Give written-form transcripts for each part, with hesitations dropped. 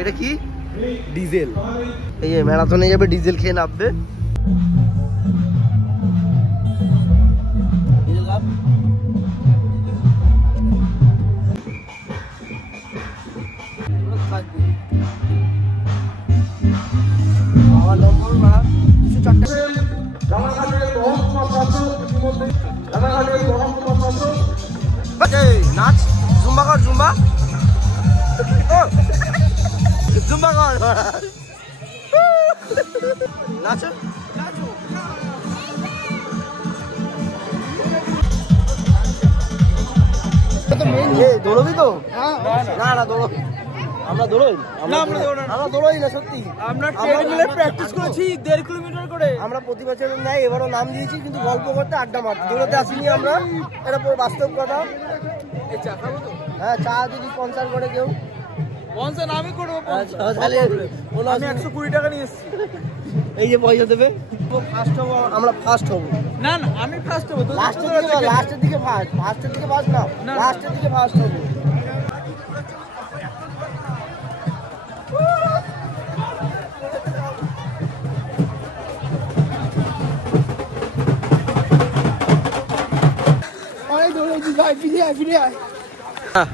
এটা কি? ডিজেল। এই যে ম্যারাথনে যাবে, ডিজেল খেয়ে নামবে। Diesel cup. নাচ, জুম্বা কর, জুম্বা জুম্বা কর, নাচো দৌড়বি তো? না না দৌড়, আমরা দৌড়ই, আমরা দৌড়ই না সত্যি। আমরা প্র্যাকটিস করেছি 1.5 কিলোমিটার করে। আমরা প্রতি বছর নেয়, এবারও নাম দিয়েছি, কিন্তু গল্প করতে আড্ডা মারতে, দৌড়াতে আসিনি আমরা। এটা পুরো বাস্তব কথা। হ্যাঁ, চা যদি স্পন্সর করে কেউ, আমি করবো। তাহলে 120 টাকা নিয়ে এসছি, এই যে পয়সা দেবে। ফার্স্ট হবো আমরা, ফার্স্ট হবো। না না আমি ফার্স্ট হবো, লাস্টের দিকে ফার্স্ট, ফার্স্টের দিকে ফার্স্ট না, লাস্টের দিকে ফার্স্ট হবো। ভাই ফিরে আয়।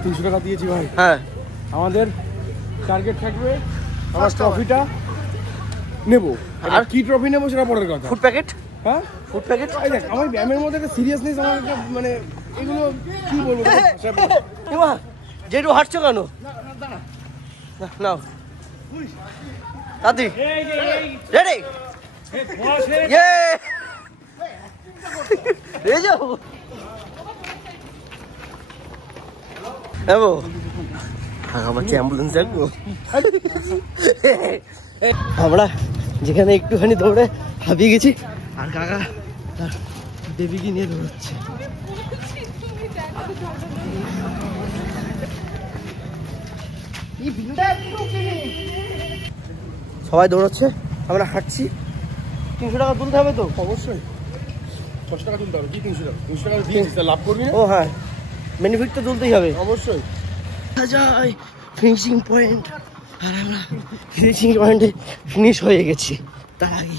300 টাকা দিয়েছি ভাই। হ্যাঁ, আমাদের টার্গেট থাকবে আমার ট্রফিটা নেবো। আর কি ট্রফি নেবো সেটা পরের কথা। Food packet. হ্যাঁ, ফুড প্যাকেট। এই দেখ, আমার ব্যায়ামের মধ্যে একটা সিরিয়াসনেস, আমার একটা মানে এগুলো কি বলবো। এমা যেটু হাঁটছো কেন? নাও দাদি, রেডি? ইয়ে রে যাও। অ্যাম্বুলেন্স ডাকবো। আমরা যেখানে একটুখানি দৌড়ে হাঁপিয়ে গেছি, আর কাকা দেবীকে নিয়ে দৌড়াচ্ছে। সবাই দৌড়াচ্ছে, আমরা হাঁটছি। 300 টাকা তুলতে হবে তো? অবশ্যই 100 টাকা তুলতে হবে। কি 300 টাকা? 300 টাকা দিয়েছিস, লাভ করবি না? ও হ্যাঁ, বেনিফিট তো তুলতেই হবে অবশ্যই। যাই ফিনিশিং পয়েন্ট, আর আমরা ফিনিশিং পয়েন্টে ফিনিশ হয়ে গেছি। তার আগে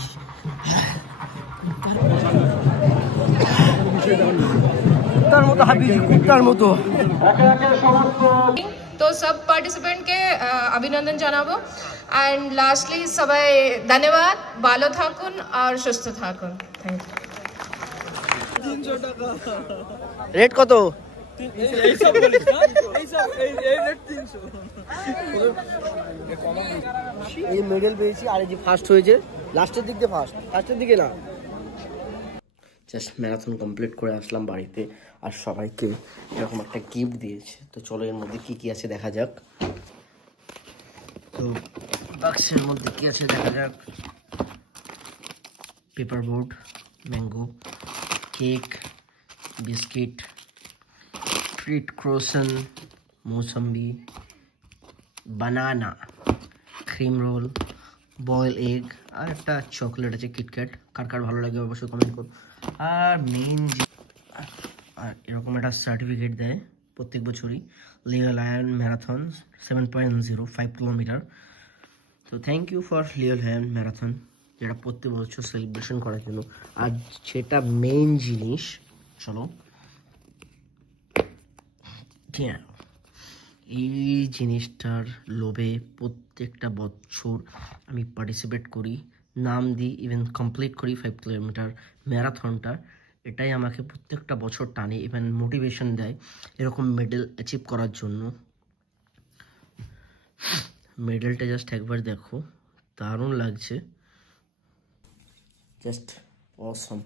কুত্তার মতো হাঁপিয়েছি, কুত্তার মতো। তো সব পার্টিসিপেন্টকে অভিনন্দন জানাবো। অ্যান্ড লাস্টলি সবাই ধন্যবাদ, ভালো থাকুন আর সুস্থ থাকুন। Thank you. 300 টাকা রেট কত? এই মেডেল পেয়েছি, আর এই যে ফার্স্ট হয়েছে লাস্টের দিক দিয়ে, ফার্স্ট লাস্টের দিকে না। জাস্ট ম্যারাথন কমপ্লিট করে আসলাম বাড়িতে, আর সবাইকে এরকম একটা গিফট দিয়েছে। তো চলো এর মধ্যে কি কি আছে দেখা যাক। তো বাক্সের মধ্যে কি আছে দেখা যাক। Paper board, mango, cake, biscuit, treat, croissant, mosambi, banana, cream roll, boil egg, আর একটা চকলেট আছে কিটক্যাট। কার কার ভালো লাগে অবশ্যই কমেন্ট করো। আর মেইন, আর এরকম একটা সার্টিফিকেট দেয় প্রত্যেক বছরই, লিও লায়ন ম্যারাথন 7.0 5 কিলোমিটার। তো thank you for Leo lion marathon, যেটা প্রত্যেক বছর সেলিব্রেশন করার জন্য। আর সেটা মেইন জিনিস, চলো এই জিনিসটার লোভে প্রত্যেকটা বছর আমি পার্টিসিপেট করি, নাম দিই, ইভেন কমপ্লিট করি 5 কিলোমিটার ম্যারাথনটা। এটাই আমাকে প্রত্যেকটা বছর টানে, ইভেন মোটিভেশন দেয় এরকম মেডেল অ্যাচিভ করার জন্য। মেডেলটা জাস্ট একবার দেখো, দারুণ লাগছে, জাস্ট অসম।